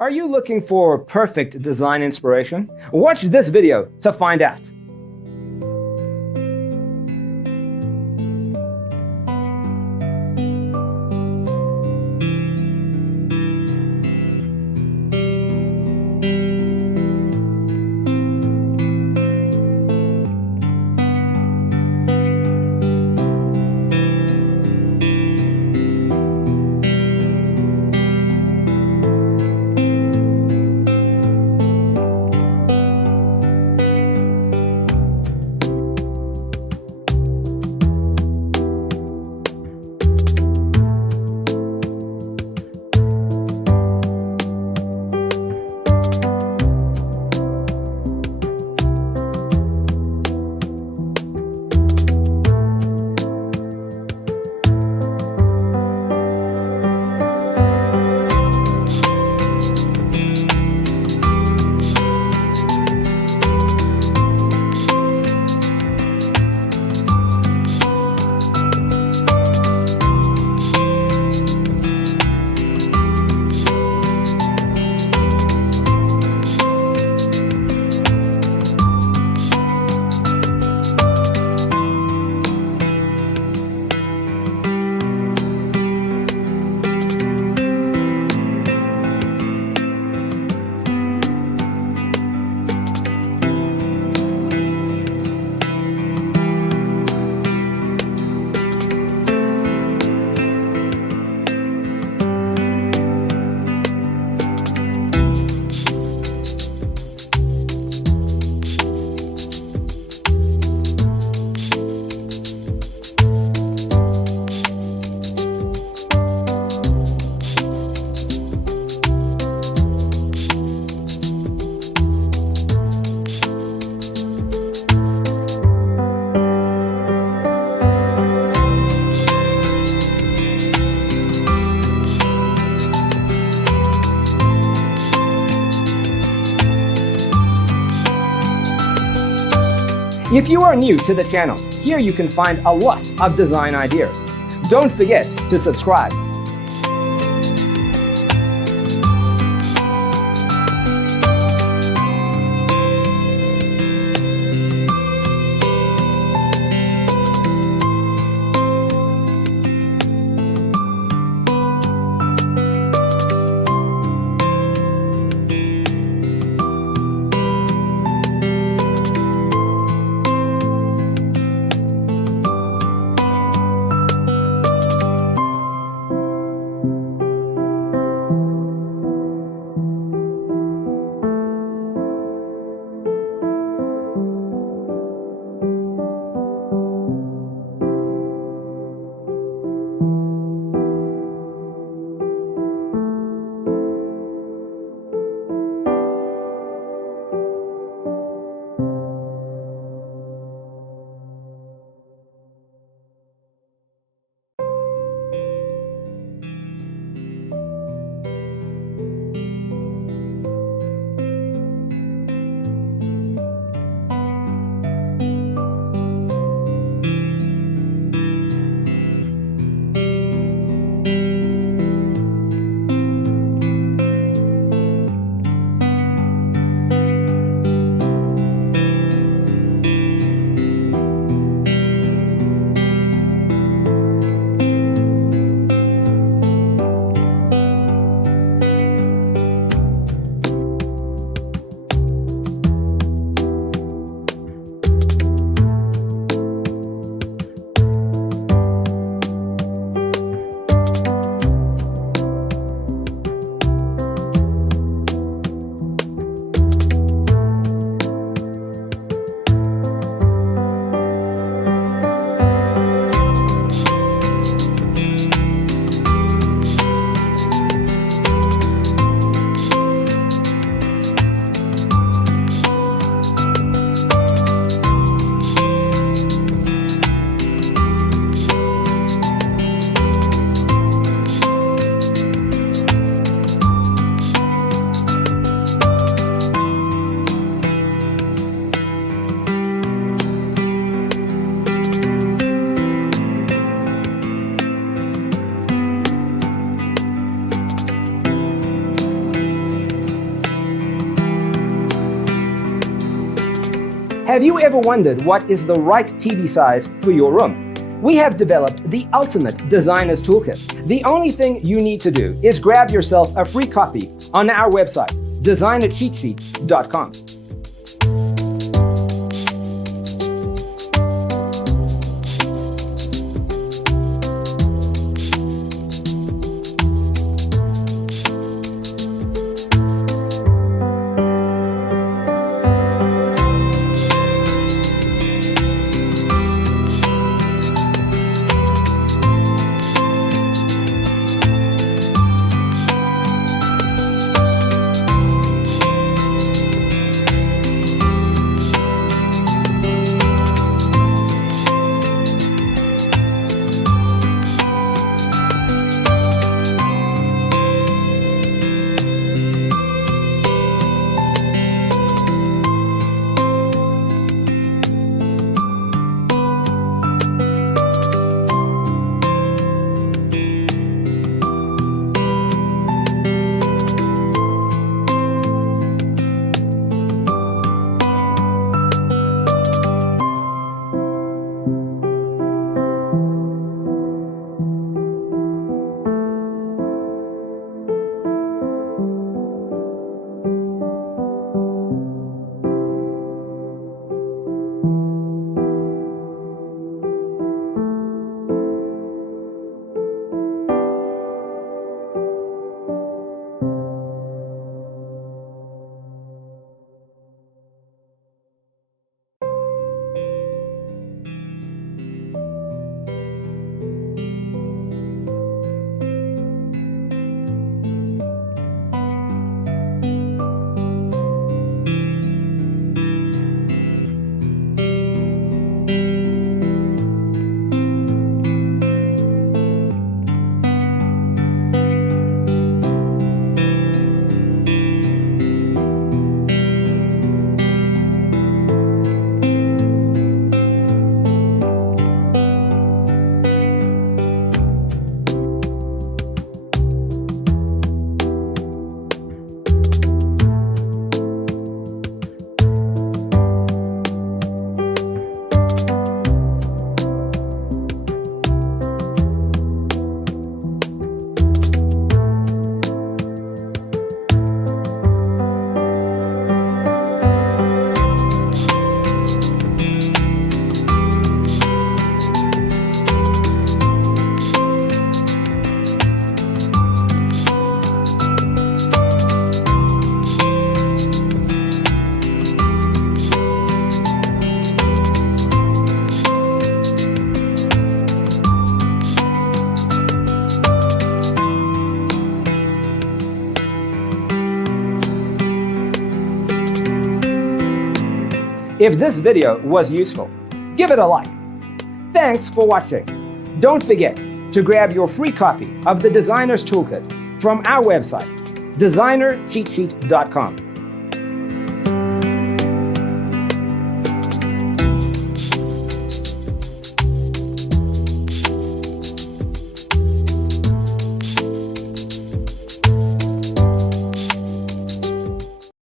Are you looking for perfect design inspiration? Watch this video to find out. If you are new to the channel, here you can find a lot of design ideas. Don't forget to subscribe. Have you ever wondered what is the right TV size for your room? We have developed the ultimate designer's toolkit. The only thing you need to do is grab yourself a free copy on our website, designercheatsheet.com. If this video was useful, give it a like. Thanks for watching. Don't forget to grab your free copy of the Designer's Toolkit from our website, designercheatsheet.com.